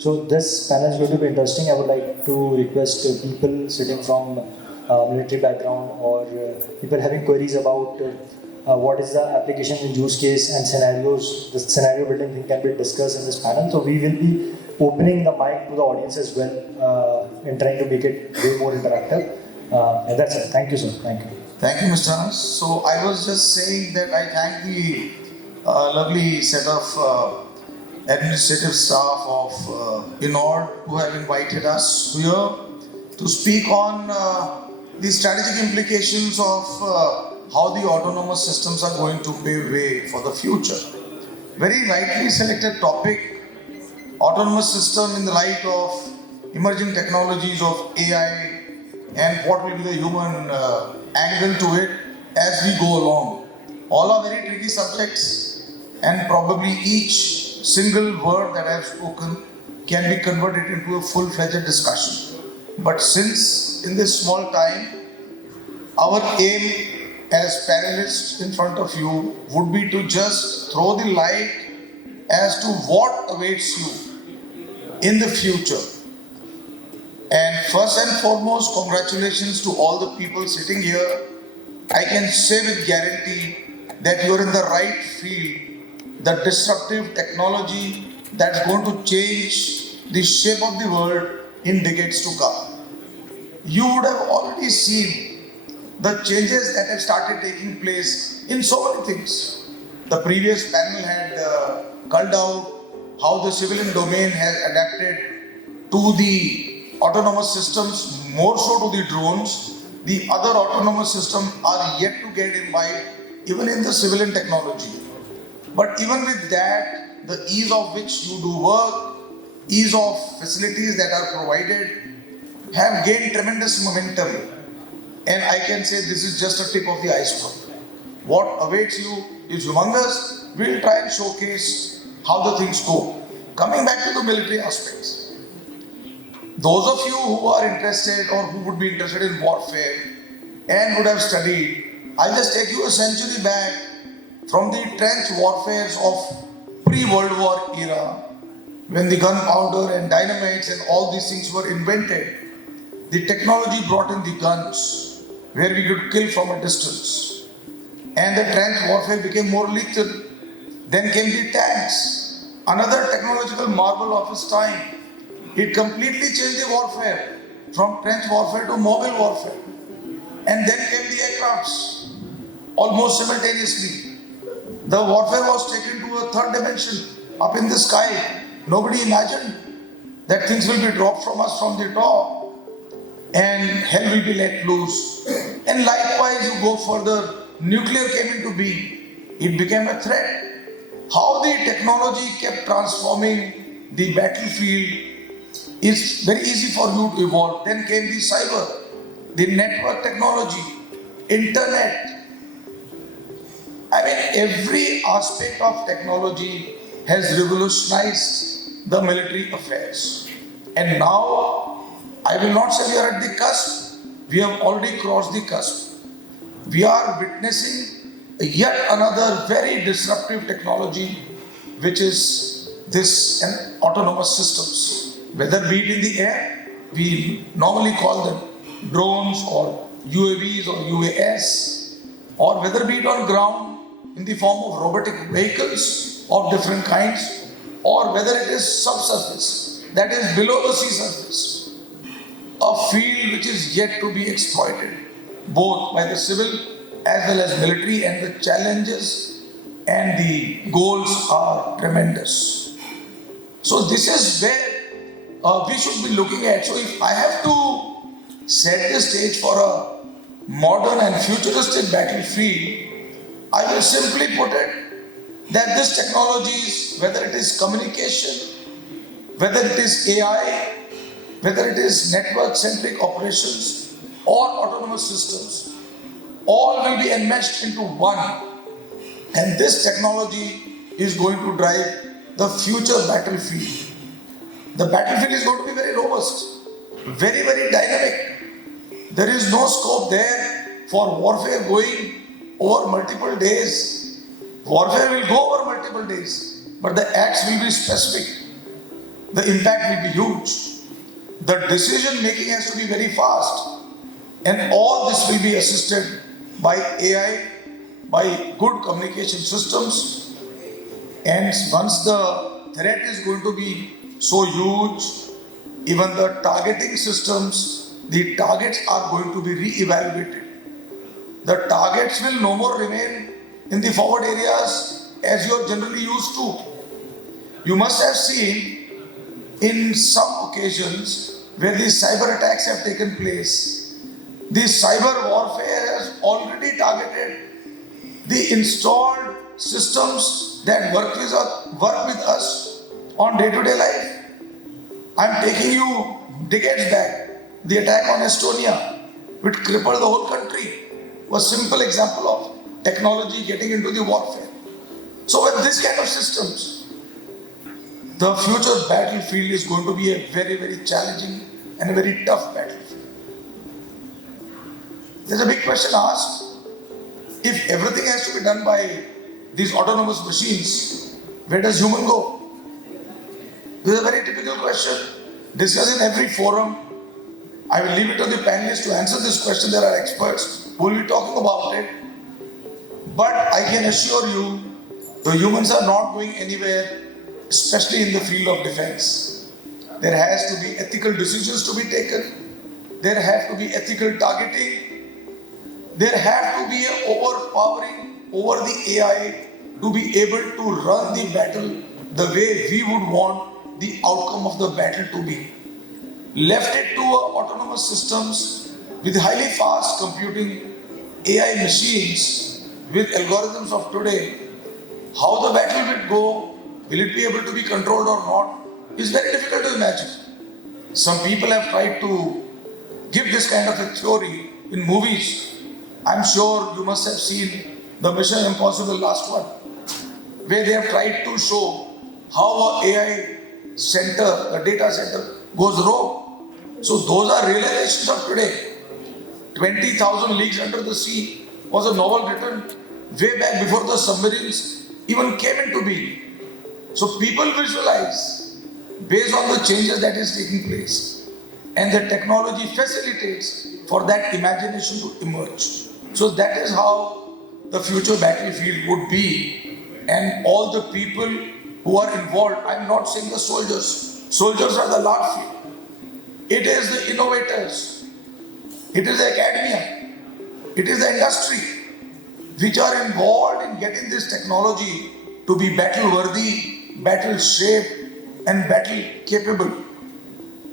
So this panel is going to be interesting. I would like to request people sitting from military background or people having queries about what is the application and use case and scenarios. The scenario building thing can be discussed in this panel. So we will be opening the mic to the audience as well and trying to make it way more interactive. And that's it. Thank you, sir. Thank you. Thank you, Mr. Hans. So I was just saying that I thank the lovely set of administrative staff of Enord who have invited us here to speak on the strategic implications of how the autonomous systems are going to pave way for the future. Very rightly selected topic, autonomous system in the light of emerging technologies of AI and what will be the human angle to it as we go along. All are very tricky subjects, and probably each single word that I have spoken can be converted into a full-fledged discussion. But since in this small time, our aim as panelists in front of you would be to just throw the light as to what awaits you in the future. And first and foremost, congratulations to all the people sitting here. I can say with guarantee that you're in the right field, the disruptive technology that's going to change the shape of the world in decades to come. You would have already seen the changes that have started taking place in so many things. The previous panel had called out how the civilian domain has adapted to the autonomous systems, more so to the drones. The other autonomous systems are yet to get imbibed even in the civilian technology. But even with that, the ease of which you do work, ease of facilities that are provided have gained tremendous momentum. And I can say this is just a tip of the iceberg. What awaits you is humongous. We'll try and showcase how the things go. Coming back to the military aspects. Those of you who are interested or who would be interested in warfare and would have studied, I'll just take you a century back from the trench warfares of pre-World War era, when the gunpowder and dynamites and all these things were invented. The technology brought in the guns, where we could kill from a distance. And the trench warfare became more lethal. Then came the tanks, another technological marvel of its time. It completely changed the warfare, from trench warfare to mobile warfare. And then came the aircrafts, almost simultaneously. The warfare was taken to a third dimension, up in the sky. Nobody imagined that things will be dropped from us from the top and hell will be let loose. And likewise, you go further, nuclear came into being. It became a threat. How the technology kept transforming the battlefield is very easy for you to evolve. Then came the cyber, the network technology, internet. I mean, every aspect of technology has revolutionized the military affairs. And now, I will not say we are at the cusp. We have already crossed the cusp. We are witnessing yet another very disruptive technology, which is this autonomous systems. Whether be it in the air, we normally call them drones or UAVs or UAS, or whether be it on ground in the form of robotic vehicles of different kinds, or whether it is subsurface, that is below the sea surface. A field which is yet to be exploited, both by the civil as well as military, and the challenges and the goals are tremendous. So this is where we should be looking at. So if I have to set the stage for a modern and futuristic battlefield, I will simply put it that these technologies, whether it is communication, whether it is AI, whether it is network-centric operations or autonomous systems, all will be enmeshed into one. And this technology is going to drive the future battlefield. The battlefield is going to be very robust, very, very dynamic. There is no scope there for warfare going over multiple days. Warfare will go over multiple days, but the acts will be specific. the impact will be huge. The decision making has to be very fast, and all this will be assisted by AI, by good communication systems. And once the threat is going to be so huge, even the targeting systems, the targets are going to be re-evaluated. The targets will no more remain in the forward areas as you are generally used to. You must have seen in some occasions where these cyber attacks have taken place, the cyber warfare has already targeted the installed systems that work with us on day-to-day life. I'm taking you decades back. The attack on Estonia, which crippled the whole country, was a simple example of technology getting into the warfare. So with this kind of systems, the future battlefield is going to be a very, very challenging and a very tough battlefield. There's a big question asked. If everything has to be done by these autonomous machines, where does human go? This is a very typical question discussed in every forum. I will leave it to the panelists to answer this question. There are experts who will be talking about it. But I can assure you, the humans are not going anywhere, especially in the field of defense. There has to be ethical decisions to be taken. There have to be ethical targeting. There have to be an overpowering over the AI to be able to run the battle the way we would want the outcome of the battle to be. Left it to autonomous systems with highly fast computing AI machines with algorithms of today, how the battle will go, will it be able to be controlled or not, is very difficult to imagine. Some people have tried to give this kind of a theory in movies. I'm sure you must have seen the Mission Impossible last one, where they have tried to show how a AI center, a data center, goes rogue. So those are realizations of today. 20,000 Leagues Under the Sea was a novel written way back before the submarines even came into being. So people visualize based on the changes that is taking place, and the technology facilitates for that imagination to emerge. So that is how the future battlefield would be, and all the people who are involved. I'm not saying the soldiers. Soldiers are the large field. It is the innovators. It is the academia. It is the industry which are involved in getting this technology to be battle worthy, battle shaped, and battle capable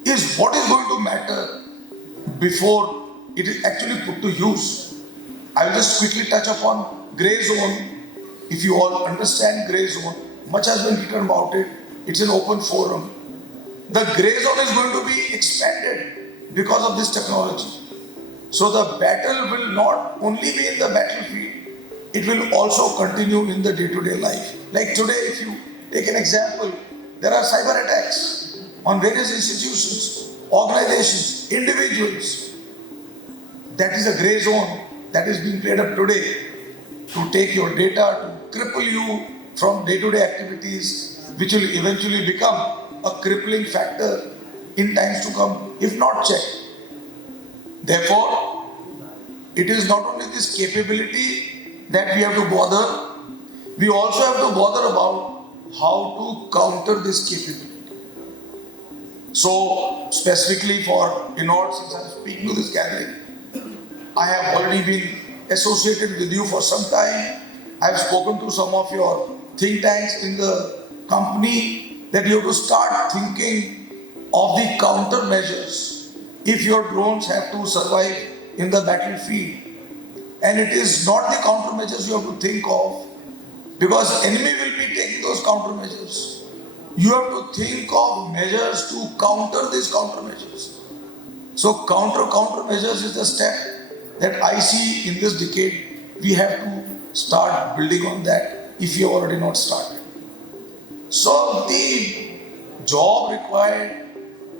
is what is going to matter before it is actually put to use. I will just quickly touch upon grey zone. If you all understand grey zone, much has been written about it. It's an open forum. The grey zone is going to be expanded because of this technology. So the battle will not only be in the battlefield, it will also continue in the day-to-day life. Like today, if you take an example, there are cyber attacks on various institutions, organizations, individuals. That is a grey zone that is being played up today to take your data, to cripple you from day-to-day activities, which will eventually become a crippling factor in times to come, if not checked. Therefore, it is not only this capability that we have to bother, we also have to bother about how to counter this capability. So, specifically for Enord, since I am speaking to this gathering, I have already been associated with you for some time. I have spoken to some of your think tanks in the company that you have to start thinking of the countermeasures if your drones have to survive in the battlefield. And it is not the countermeasures you have to think of, because enemy will be taking those countermeasures. You have to think of measures to counter these countermeasures. So countermeasures is the step that I see in this decade. We have to start building on that if you have already not started. So the job required,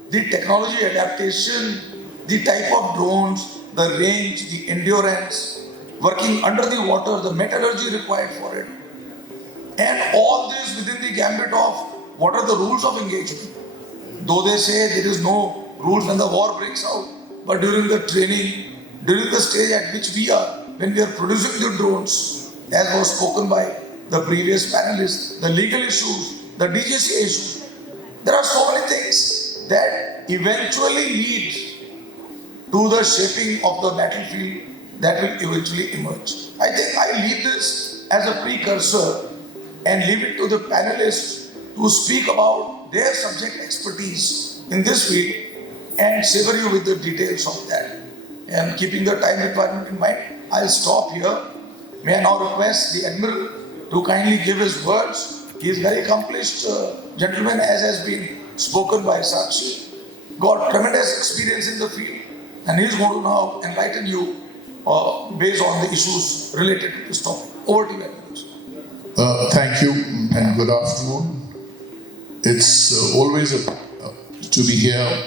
the technology adaptation, the type of drones, the range, the endurance, working under the water, the metallurgy required for it, and all this within the gambit of what are the rules of engagement. Though they say there is no rules when the war breaks out, but during the training, during the stage at which we are, when we are producing the drones, as was spoken by the previous panelists, the legal issues, the DGC issues, there are so many things that eventually lead to the shaping of the battlefield that will eventually emerge. I think I leave this as a precursor and leave it to the panelists to speak about their subject expertise in this field and savor you with the details of that. And keeping the time requirement in mind, I'll stop here. May I now request the Admiral to kindly give his words. He is very accomplished gentleman, as has been spoken by Sakshi. Got tremendous experience in the field, and he is going to now enlighten you based on the issues related to this topic. Over to you, Admiral. Thank you and good afternoon. It's always to be here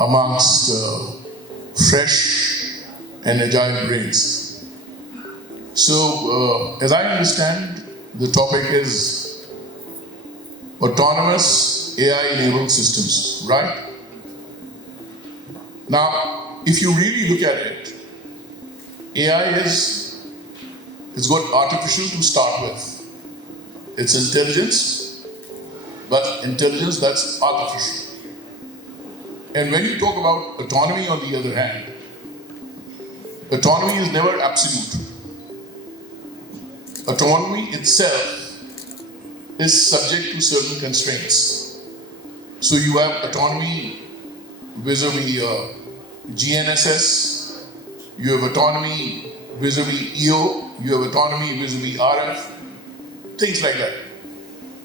amongst fresh and agile brains. So, as I understand, the topic is autonomous AI-enabled systems, right? Now, if you really look at it, AI it's got artificial to start with. It's intelligence, but intelligence that's artificial. And when you talk about autonomy, on the other hand, autonomy is never absolute. Autonomy itself is subject to certain constraints. So you have autonomy vis-a-vis GNSS, you have autonomy vis-a-vis EO, you have autonomy vis-a-vis RF, things like that.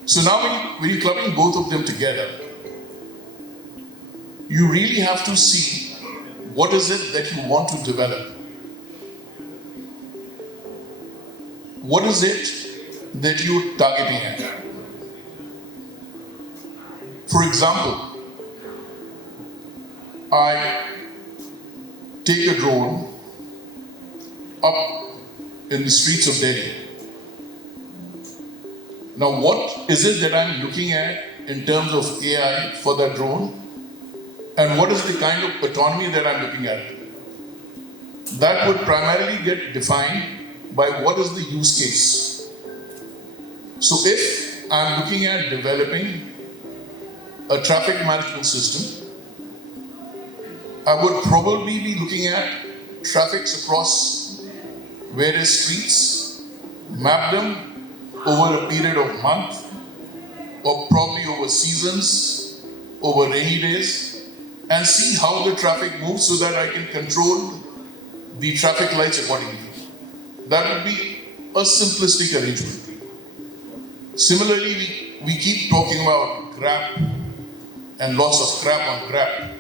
So now when you're clubbing both of them together, you really have to see what is it that you want to develop. What is it that you're targeting at? For example, I take a drone up in the streets of Delhi. Now, what is it that I'm looking at in terms of AI for that drone? And what is the kind of autonomy that I'm looking at? That would primarily get defined by what is the use case. So if I'm looking at developing a traffic management system, I would probably be looking at traffics across various streets, map them over a period of month, or probably over seasons, over rainy days, and see how the traffic moves so that I can control the traffic lights accordingly. That would be a simplistic arrangement. Similarly, we keep talking about crap and lots of crap on crap.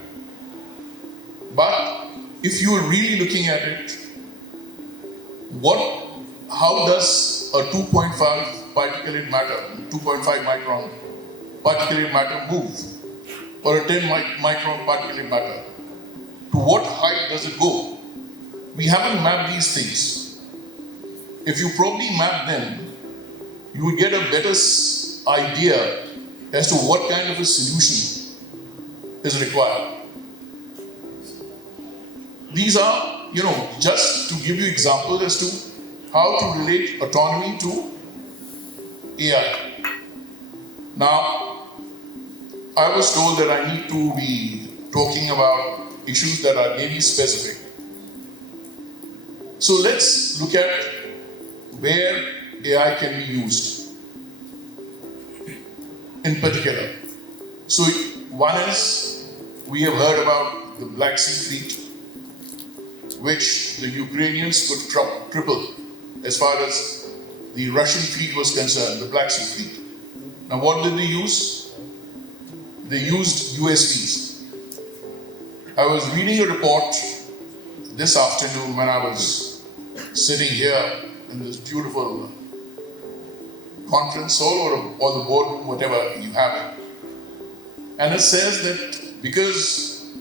But if you are really looking at it, how does a 2.5 particulate matter, 2.5 micron particulate matter move? Or a 10 micron particulate matter? To what height does it go? We haven't mapped these things. If you probably map them, you would get a better idea as to what kind of a solution is required. These are, just to give you examples as to how to relate autonomy to AI. Now, I was told that I need to be talking about issues that are Navy specific. So let's look at where AI can be used in particular. So one is, we have heard about the Black Sea Fleet, which the Ukrainians could triple as far as the Russian fleet was concerned, the Black Sea Fleet. Now what did they use? They used USVs. I was reading a report this afternoon when I was sitting here in this beautiful conference hall or the boardroom, whatever you have it. And it says that because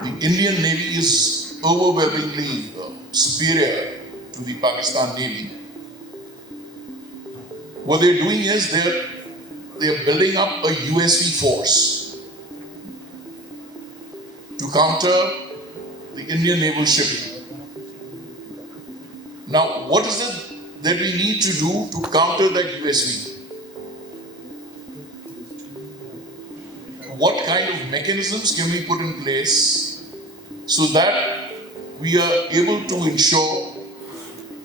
the Indian Navy is overwhelmingly superior to the Pakistan Navy, what they're doing is they're building up a USV force. to counter the Indian naval shipping. Now, what is it that we need to do to counter that USV? What kind of mechanisms can we put in place so that we are able to ensure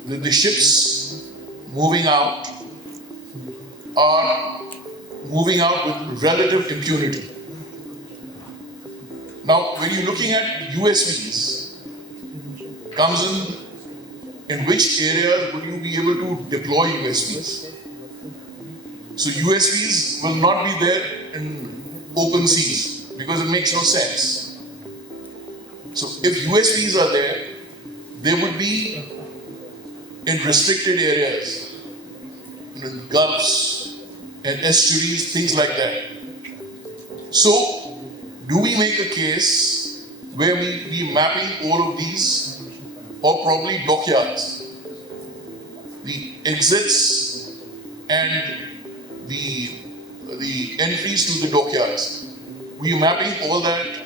that the ships moving out are moving out with relative impunity? Now, when you're looking at USVs, comes in which areas will you be able to deploy USVs? So USVs will not be there in open seas because it makes no sense. So if USVs are there, they would be in restricted areas, in gulfs and estuaries, things like that. So do we make a case where we be mapping all of these, or probably dockyards, the exits and the entries to the dockyards? We are mapping all that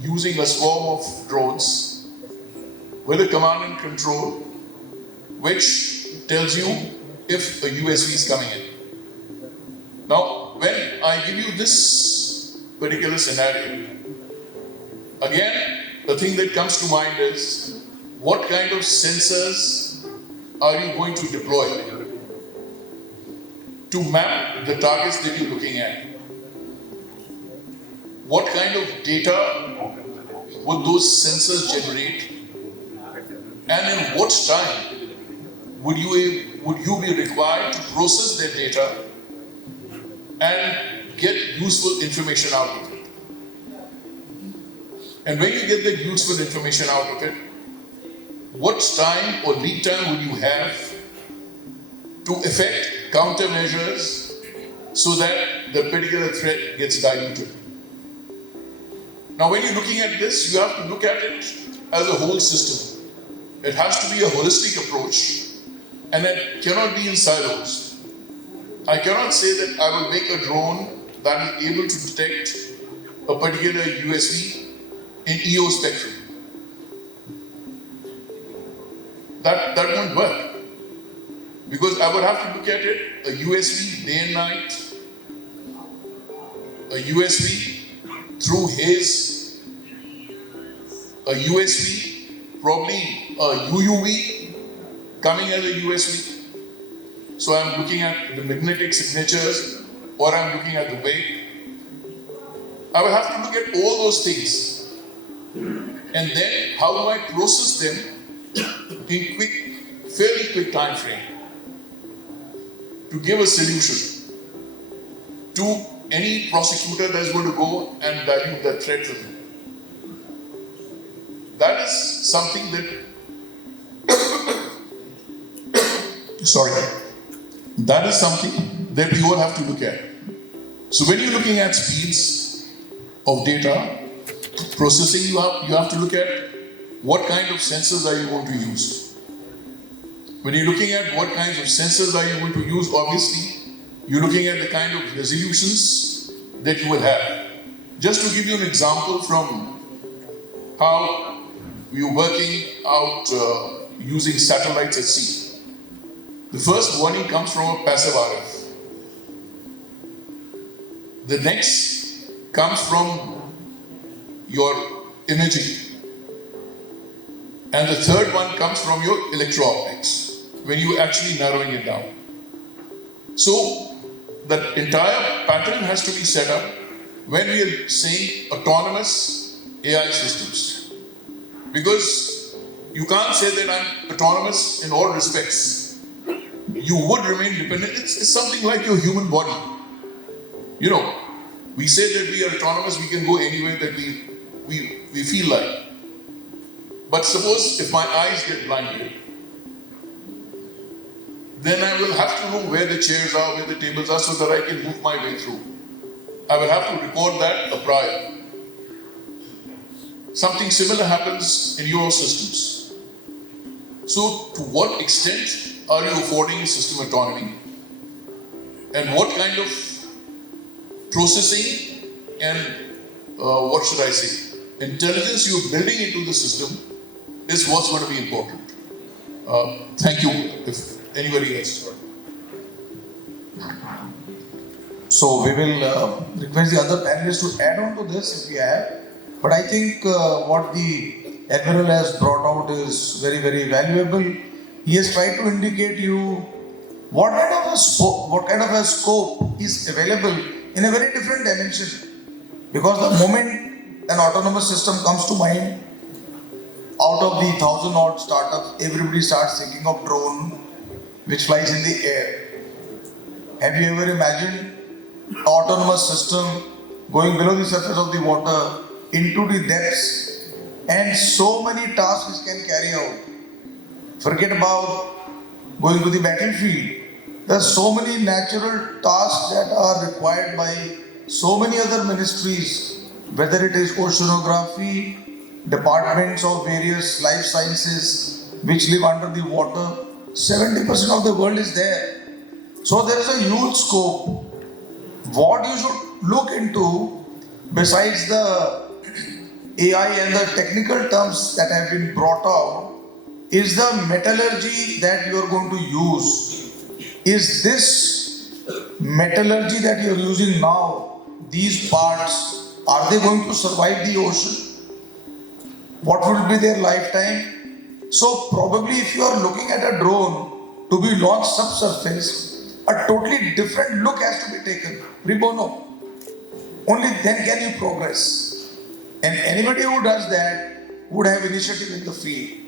using a swarm of drones with a command and control which tells you if a USV is coming in. Now, when I give you this particular scenario, again, the thing that comes to mind is what kind of sensors are you going to deploy to map the targets that you're looking at? What kind of data would those sensors generate? And in what time would you be required to process their data and get useful information out of it? And when you get the useful information out of it, what time or lead time would you have to effect countermeasures so that the particular threat gets diluted? Now, when you're looking at this, you have to look at it as a whole system. It has to be a holistic approach, and it cannot be in silos. I cannot say that I will make a drone that is able to detect a particular USV in EO spectrum. That won't work. Because I would have to look at it, a USV day and night, a USV through haze, a USV, probably a UUV coming as a USV. So I'm looking at the magnetic signatures, or I'm looking at the wake. I will have to look at all those things. And then how do I process them in fairly quick time frame to give a solution to any prosecutor that's going to go and dilute that threat with him. That is something that is something that we all have to look at. So when you're looking at speeds of data processing, you have to look at what kind of sensors are you going to use. When you're looking at what kinds of sensors are you going to use, obviously you're looking at the kind of resolutions that you will have. Just to give you an example from how we're working out using satellites at sea. The first warning comes from a passive RF. The next comes from your imaging. And the third one comes from your electro-optics, when you're actually narrowing it down. So, that entire pattern has to be set up when we are saying autonomous AI systems. Because you can't say that I'm autonomous in all respects. You would remain dependent. It's something like your human body. You know, we say that we are autonomous, we can go anywhere that we feel like. But suppose if my eyes get blinded, then I will have to know where the chairs are, where the tables are, so that I can move my way through. I will have to record that prior. Something similar happens in your systems. So, to what extent are you affording system autonomy? And what kind of processing and, what should I say, intelligence you're building into the system is what's going to be important. Thank you. If anybody else. So we will request the other panelists to add on to this if we have. But I think what the Admiral has brought out is very, very valuable. He has tried to indicate you what kind of a scope is available in a very different dimension. Because the moment an autonomous system comes to mind, out of the 1,000 odd startups, everybody starts thinking of drone which flies in the air. Have you ever imagined an autonomous system going below the surface of the water into the depths and so many tasks it can carry out? Forget about going to the battlefield. There are so many natural tasks that are required by so many other ministries, whether it is oceanography, departments of various life sciences which live under the water. 70% of the world is there. So there is a huge scope. What you should look into, besides the AI and the technical terms that have been brought out, is the metallurgy that you are going to use. Is this metallurgy that you are using now, these parts, are they going to survive the ocean? What will be their lifetime? So probably if you are looking at a drone to be launched subsurface, a totally different look has to be taken. Pro bono. Only then can you progress. And anybody who does that would have initiative in the field.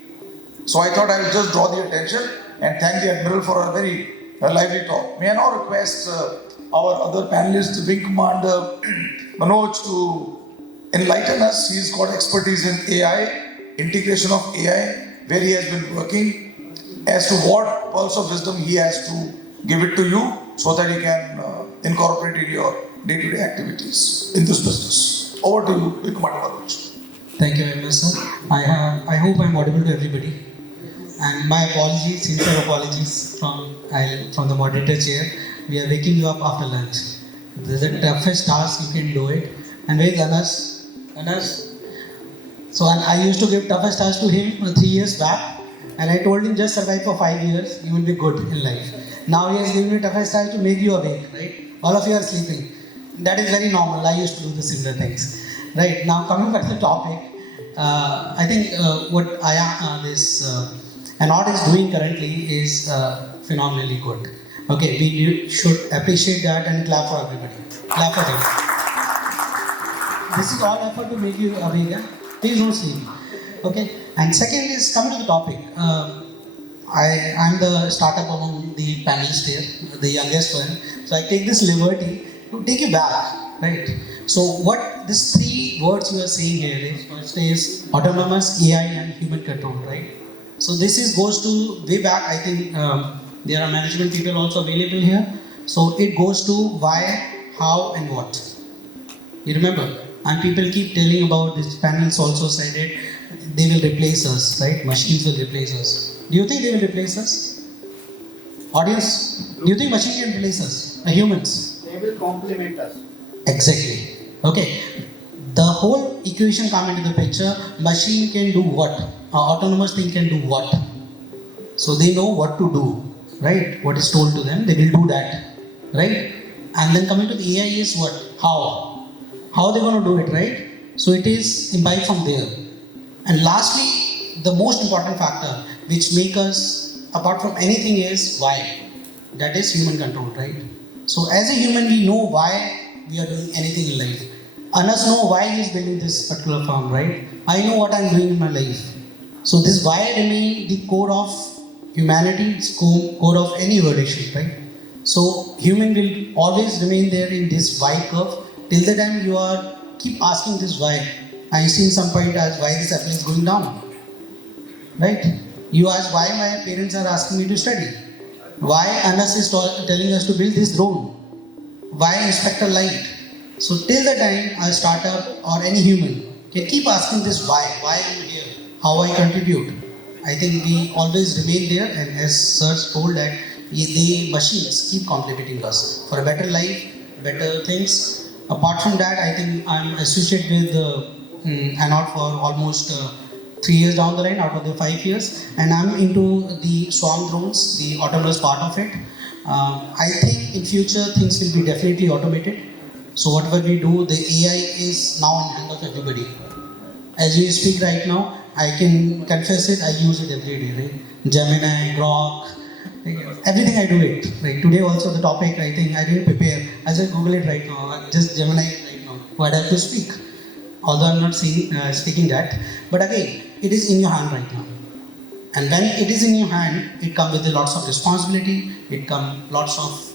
So I thought I would just draw the attention and thank the Admiral for a very lively talk. May I now request our other panelists, Wing Commander Manoj, to enlighten us. He's got expertise in AI, integration of AI, where he has been working, as to what pulse of wisdom he has to give it to you so that you can incorporate it in your day-to-day activities in this business. Over to you, Wing Commander Manoj. Thank you very much, sir. I hope I'm audible to everybody. And my apologies, sincere apologies from the moderator chair. We are waking you up after lunch. This is the toughest task, you can do it. And where is Anas? Anas? So I used to give toughest task to him 3 years back. And I told him just survive for 5 years, you will be good in life. Now he has given me toughest task to make you awake, right? All of you are sleeping. That is very normal. I used to do the similar things. Right, now coming back to the topic, I think what Enord is doing currently is phenomenally good. Okay, we should appreciate that and clap for everybody. Clap for them. This is all effort to make you awake. Please don't sleep. Okay, and second is coming to the topic. I'm the startup among the panelists here, the youngest one. So I take this liberty to take you back, right? So what these three words you are saying here is, first is autonomous, AI and human control, right? So this goes to way back. I think there are management people also available here. So it goes to why, how and what. You remember? And people keep telling about this, panels also said it, they will replace us, right? Machines will replace us. Do you think they will replace us? Audience, do you think machine can replace us? Humans? They will complement us. Exactly. Okay. The whole equation come into the picture. Machine can do what? Autonomous thing can do what? So they know what to do, right? What is told to them, they will do that, right? And then coming to the AI is what? How? How are they going to do it, right? So it is imbibed from there. And lastly, the most important factor which make us apart from anything is why. That is human control, right? So as a human, we know why we are doing anything in life. Anas know why he is building this particular farm, right? I know what I am doing in my life. So this why remain the core of humanity, core of any evolution, right? So human will always remain there in this why curve till the time you are keep asking this why. I see some point as why this apple is going down, right? You ask why my parents are asking me to study. Why Anas is telling us to build this drone. Why Inspector Light. So till the time a startup or any human can keep asking this why I am here, how I contribute. I think we always remain there, and as Sir told that the machines keep contributing us for a better life, better things. Apart from that, I think I'm associated with Enord for almost 3 years down the line out of the 5 years, and I'm into the swarm drones, the autonomous part of it. I think in future things will be definitely automated. So whatever we do, the AI is now in hand of everybody. As we speak right now, I can confess it, I use it every day, right? Gemini, Grok, everything I do it. Like today also the topic, I think I didn't prepare. I just Google it right now, just Gemini right now, what I have to speak. Although I'm not speaking that. But again, it is in your hand right now. And when it is in your hand, it comes with lots of responsibility, it comes lots of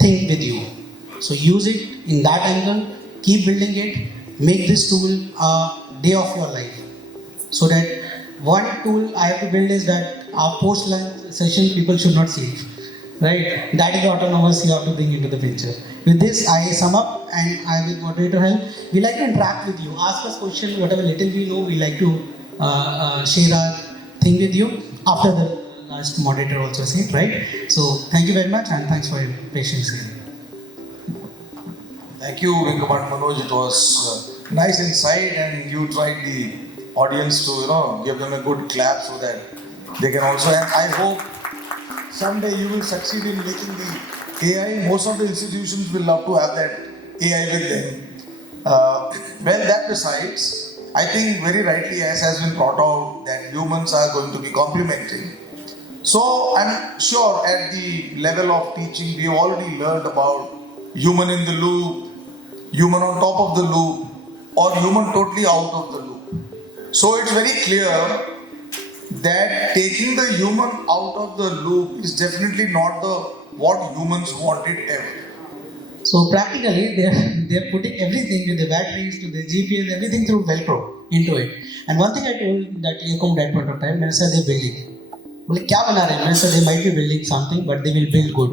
things with you. So use it in that angle, keep building it, make this tool a day of your life. So that one tool I have to build is that our post-lunch session people should not sleep. Right? That is the autonomous you have to bring into the picture. With this, I sum up and I will moderator help. We like to interact with you, ask us questions, whatever little we know, we like to share our thing with you after the last moderator also said, right? So thank you very much and thanks for your patience here. Thank you, Kumar, Manoj. It was nice insight, and you tried the audience to, give them a good clap so that they can also. And I hope someday you will succeed in making the AI. Most of the institutions will love to have that AI with them. Well, that besides, I think very rightly, as has been brought out, that humans are going to be complementing. So I'm sure at the level of teaching, we have already learned about human in the loop, human on top of the loop, or human totally out of the loop. So it's very clear that taking the human out of the loop is definitely not what humans wanted ever. So practically, they're putting everything with the batteries to the GPS, everything through Velcro into it. And one thing I told that Ecom that point of time, I said they're building. Well, क्या बना रहे हैं? I said they might be building something, but they will build good.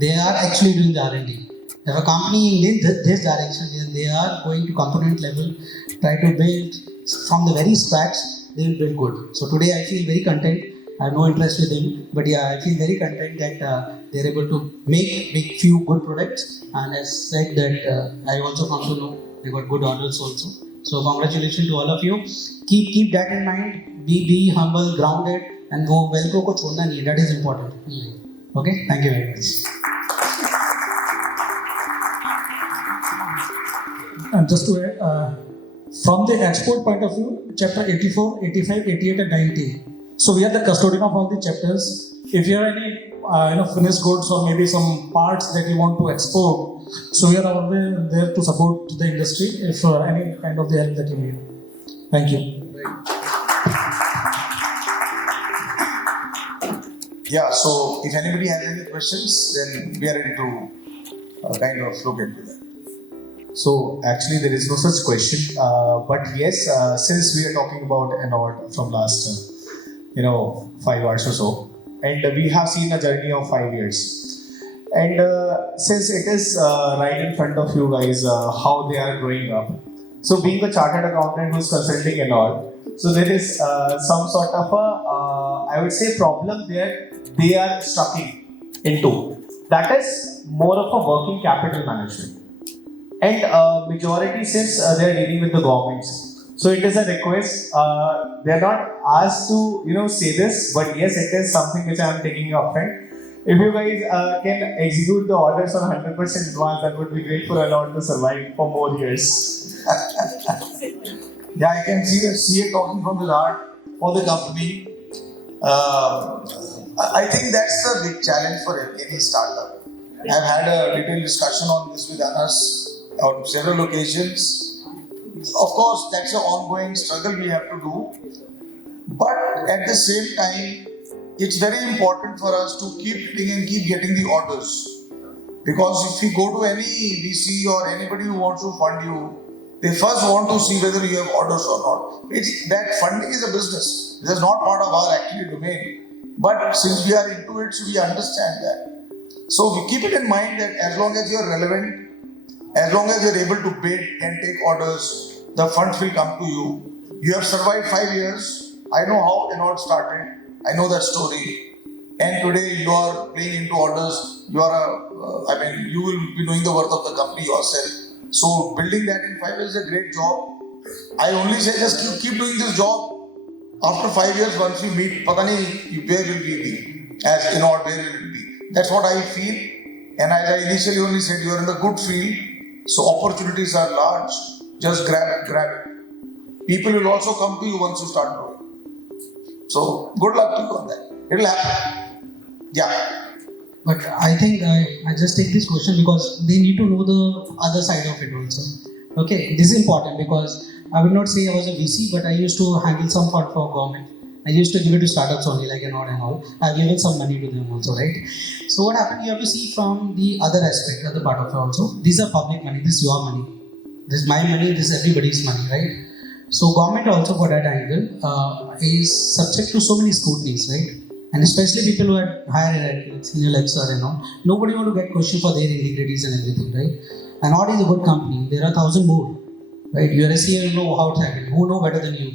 They are actually doing the R&D. If a company in this direction, they are going to component level, try to build from the very scratch, they will build good. So today I feel very content. I have no interest with them, but yeah, I feel very content that they are able to make few good products. And as said that I also come to know they got good orders also. So congratulations to all of you. Keep that in mind. Be humble, grounded, and वो Velcro को छोड़ना नहीं. That is important. Okay, thank you very much. And just to add, from the export point of view, chapter 84, 85, 88 and 90. So we are the custodian of all the chapters. If you have any finished goods or maybe some parts that you want to export, so we are always there to support the industry if any kind of the help that you need. Thank you. Yeah, so if anybody has any questions, then we are ready to kind of look into that. So actually there is no such question, but yes, since we are talking about Enord from last 5 hours or so, and we have seen a journey of 5 years, and since it is right in front of you guys how they are growing up. So being a chartered accountant who's consulting Enord, so there is some sort of a I would say problem there they are stuck into. That is more of a working capital management. And majority since they are dealing with the governments, so it is a request. They are not asked to say this, but yes, it is something which I am taking upfront. If you guys can execute the orders on 100% advance, that would be great for Enord to survive for more years. Yeah, I can see that CA talking from his heart for the company. I think that's the big challenge for any startup. I've had a detailed discussion on this with Anas on several occasions. Of course, that's an ongoing struggle we have to do. But at the same time, it's very important for us to keep getting the orders. Because if we go to any VC or anybody who wants to fund you, they first want to see whether you have orders or not. That funding is a business. It is not part of our actual domain. But since we are into it, so we understand that. So we keep it in mind that as long as you are relevant, as long as you are able to bid and take orders, the funds will come to you. You have survived 5 years. I know how Enord started. I know that story. And today you are playing into orders. You will be knowing the worth of the company yourself. So building that in 5 years is a great job. I only say just keep doing this job. After 5 years, once we meet, pata nahi where will we be? As Enord, where will we be? That's what I feel. And as I initially only said, you are in the good field, so opportunities are large. Just grab it. People will also come to you once you start growing. So good luck to you on that. It will happen. Yeah. But I think I just take this question because they need to know the other side of it also. Okay, this is important because I will not say I was a VC, but I used to handle some fund for government. I used to give it to startups only, like Enord and all. I've given some money to them also, right? So what happened? You have to see from the other aspect, other part of it also. These are public money. This is your money. This is my money. This is everybody's money, right? So government also for that angle is subject to so many scrutinies, right? And especially people who are higher hierarchy, like senior lecturer and all. Nobody want to get questioned for their integrities and everything, right? Enord is a good company. There are 1,000 more, right? You are a CEO, you know how it's happening. Who know better than you,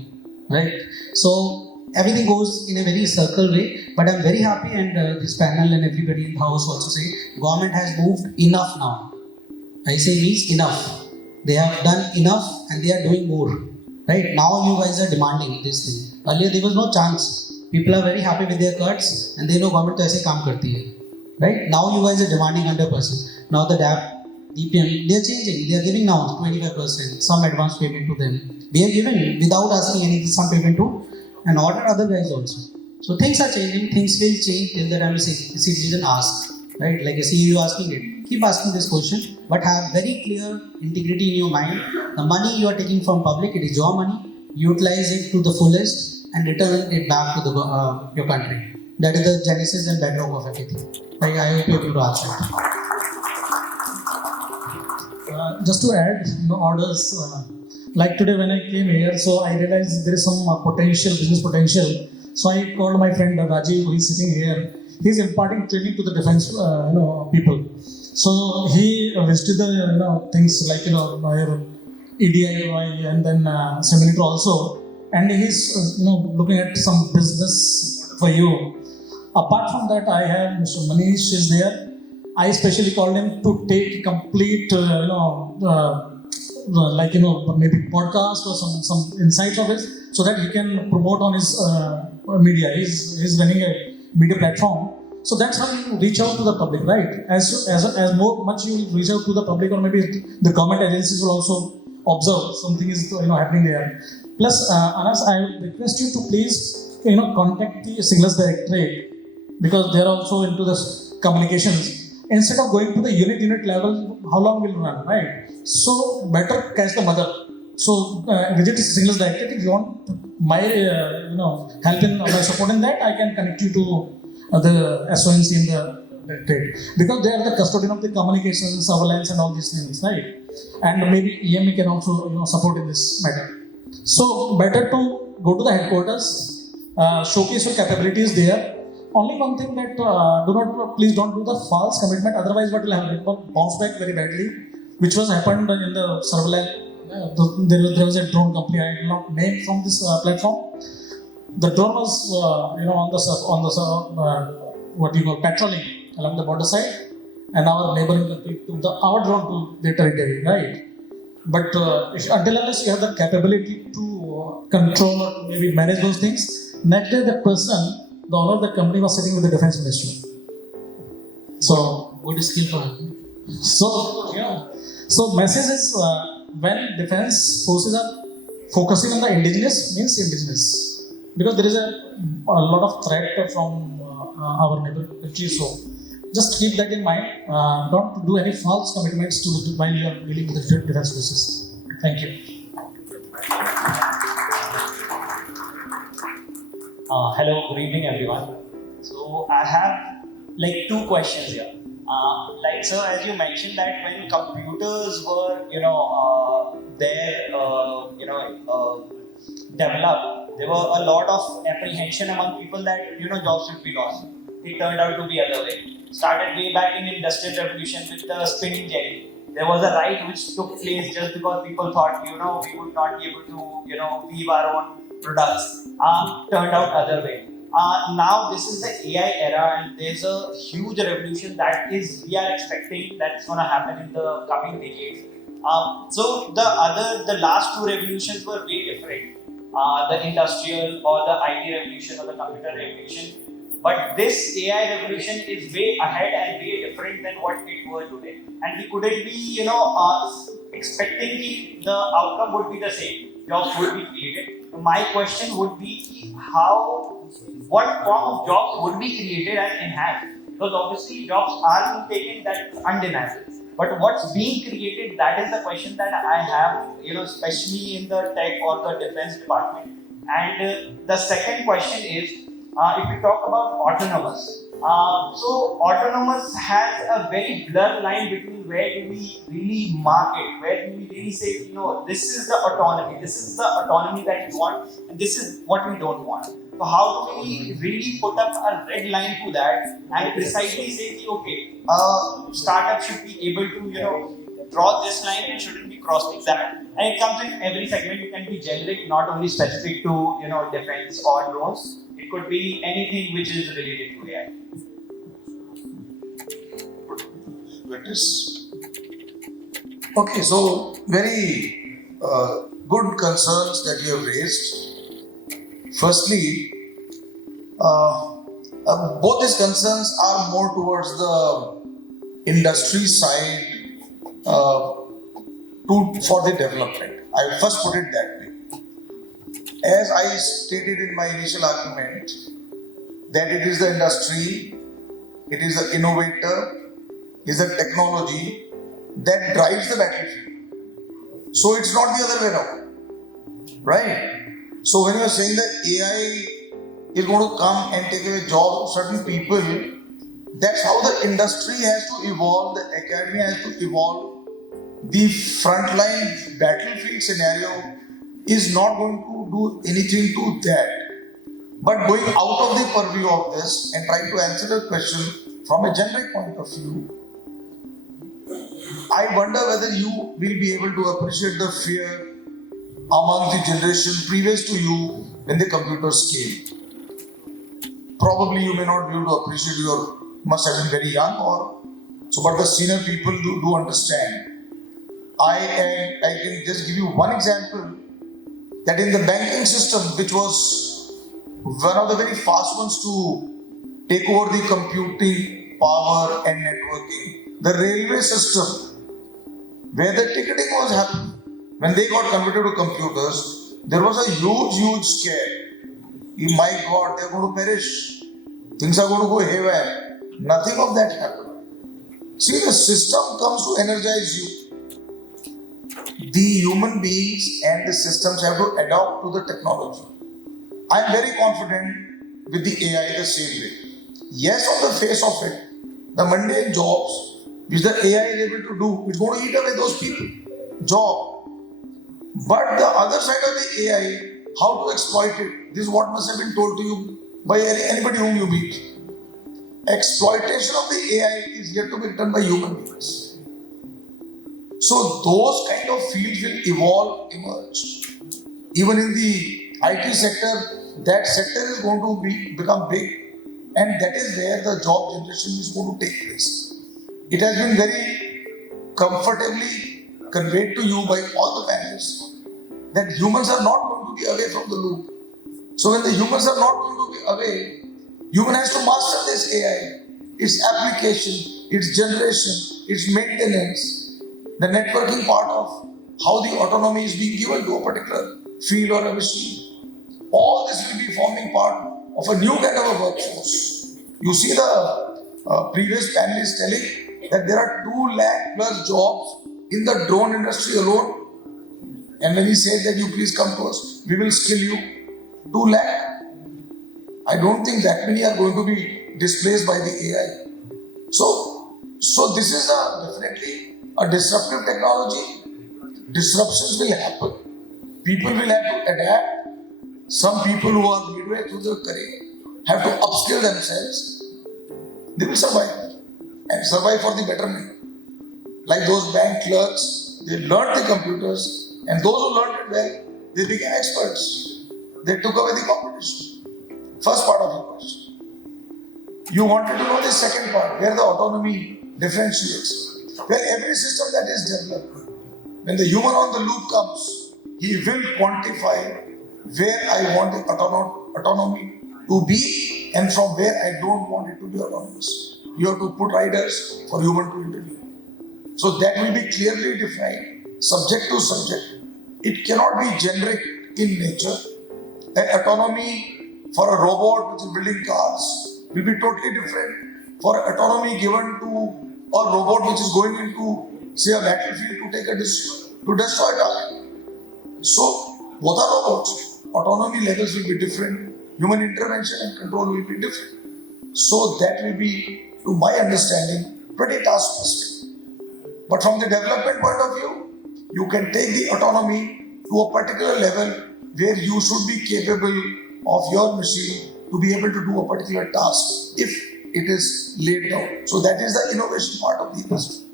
right? So everything goes in a very circle way. But I'm very happy, and this panel and everybody in the house also say government has moved enough now. I say means enough. They have done enough and they are doing more, right? Now you guys are demanding this thing. Earlier there was no chance. People are very happy with their cuts and they know government to aise kaam karti hai, right? Now you guys are demanding 100%. Now the DAP, DPM, they are changing. They are giving now 25%, some advance payment to them. We have given without asking anything, some payment to and order other guys also. So things are changing. Things will change till the time a citizen asks, right? Like a CEO asking it. Keep asking this question, but have very clear integrity in your mind. The money you are taking from public, it is your money. Utilize it to the fullest and return it back to the your country. That is the genesis and bedrock of everything. I hope you are able to answer it. Just to add, orders. Like today when I came here, so I realized there is some business potential. So I called my friend Rajiv, who is sitting here. He's imparting training to the defense, people. So he visited the things like EDI and then Seminator also, and he's looking at some business for you. Apart from that, I have Mr. Manish is there. I specially called him to take complete maybe podcast or some insights of his, so that he can promote on his media. He's running a media platform. So that's how you reach out to the public, right? As much you reach out to the public, or maybe the government agencies will also observe something is happening there. Plus, Anas, I request you to please contact the Signals Directorate, because they are also into this communications. Instead of going to the unit level, how long will run, right? So better catch the mother. So visit Signals Directorate. If you want my help in my support in that, I can connect you to the SONC in the Directorate, because they are the custodian of the communications, surveillance, and all these things, right? And maybe EME can also support in this matter. So better to go to the headquarters, showcase your capabilities there. Only one thing that please don't do the false commitment. Otherwise, what will happen? It will bounce back very badly, which was happened in the surveillance. There was a drone company. I will not name from this platform. The drone was patrolling along the border side, and our neighboring country took our drone to their territory, right? But until unless you have the capability to control or maybe manage those things, next day the owner of the company was sitting with the defense minister. So Good skill for him. So message is when defense forces are focusing on the indigenous, means indigenous, because there is a lot of threat from our neighbor country. So just keep that in mind. Don't do any false commitments while you are dealing with the defense forces. Thank you. Hello, good evening everyone. So I have two questions here. Sir, as you mentioned that when computers were, developed, there were a lot of apprehension among people that, jobs would be lost. It turned out to be other way. Started way back in Industrial Revolution with the spinning jenny. There was a riot which took place just because people thought, we would not be able to, weave our own products. Turned out other way. Now this is the AI era, and there's a huge revolution that we are expecting that's going to happen in the coming decades. So the last two revolutions were way different. The industrial or the IT revolution or the computer revolution. But this AI revolution is way ahead and way different than what it was today. And we couldn't be, expecting the outcome would be the same. Jobs would be created. My question would be what form of jobs would be created and enhanced? Because obviously jobs are being taken, that's undeniable. But what's being created, that is the question that I have, especially in the tech or the defense department. And the second question is, if we talk about autonomous, so autonomous has a very blurred line between where do we really mark it, where do we really say, this is the autonomy that we want, and this is what we don't want. So how do we really put up a red line to that and precisely say, okay, startup should be able to, draw this line and shouldn't be crossing that. And it comes in every segment. You can be generic, not only specific to, defense or drones. It could be anything which is related to AI. Okay, so very good concerns that you have raised. Firstly, both these concerns are more towards the industry side for the development. I will first put it that way. As I stated in my initial argument, that it is the industry, it is the innovator, it is the technology that drives the battlefield. So it's not the other way around, right? So when you are saying that AI is going to come and take away jobs of certain people, that's how the industry has to evolve, the academy has to evolve. The frontline battlefield scenario is not going to do anything to that. But going out of the purview of this and trying to answer the question from a generic point of view, I wonder whether you will be able to appreciate the fear among the generation previous to you when the computers came. Probably you may not be able to appreciate, you must have been very young but the senior people do understand. I can just give you one example, that in the banking system, which was one of the very fast ones to take over the computing power and networking, the railway system, where the ticketing was happening, when they got converted to computers, there was a huge scare. My God, they're going to perish. Things are going to go haywire. Nothing of that happened. See, the system comes to energize you. The human beings and the systems have to adapt to the technology. I am very confident with the AI the same way. Yes, on the face of it, the mundane jobs which the AI is able to do, it's going to eat away those people. Job. But the other side of the AI, how to exploit it, this is what must have been told to you by anybody whom you meet. Exploitation of the AI is yet to be done by human beings. So those kind of fields will emerge. Even in the IT sector, that sector is going to become big, and that is where the job generation is going to take place. It has been very comfortably conveyed to you by all the panelists that humans are not going to be away from the loop. So when the humans are not going to be away, human has to master this AI, its application, its generation, its maintenance, the networking part of how the autonomy is being given to a particular field or a machine. All this will be forming part of a new kind of a workforce. You see the previous panelists telling that there are 2 lakh plus jobs in the drone industry alone. And when he said that you please come to us, we will skill you. 2 lakh. I don't think that many are going to be displaced by the AI. So this is definitely a disruptive technology. Disruptions will happen. People will have to adapt. Some people who are midway through their career have to upskill themselves. They will survive and survive for the betterment. Like those bank clerks, they learned the computers, and those who learned it well, they became experts. They took away the competition. First part of the question. You wanted to know the second part, where the autonomy differentiates. Where every system that is developed, when the human on the loop comes, he will quantify where I want the autonomy to be and from where I don't want it to be autonomous. You have to put riders for human to intervene. So that will be clearly defined, subject to subject. It cannot be generic in nature. Autonomy for a robot which is building cars will be totally different for autonomy given to a robot which is going into, say, a battlefield to take a decision to destroy target. So both are robots. Autonomy levels will be different. Human intervention and control will be different. So that will be, to my understanding, pretty task specific. But from the development point of view, you can take the autonomy to a particular level where you should be capable of your machine to be able to do a particular task if it is laid down. So that is the innovation part of the industry.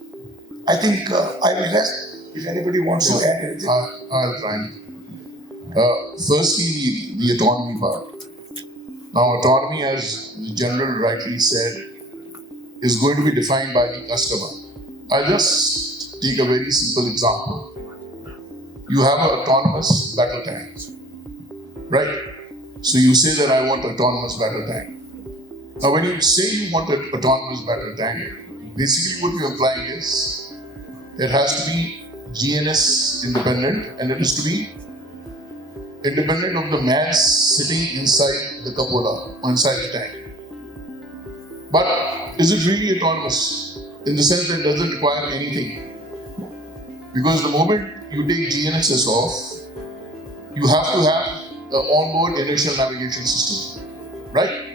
I think I will rest if anybody wants to add anything. I'll try. Firstly, the autonomy part. Now, autonomy, as the General rightly said, is going to be defined by the customer. I'll just take a very simple example. You have an autonomous battle tank, right? So you say that I want autonomous battle tank. Now, when you say you want an autonomous battle tank, basically what you're implying is it has to be GNS independent and it is to be independent of the man sitting inside the cupola or inside the tank. But is it really autonomous in the sense that it doesn't require anything? Because the moment you take GNSS off, you have to have an onboard inertial navigation system, right?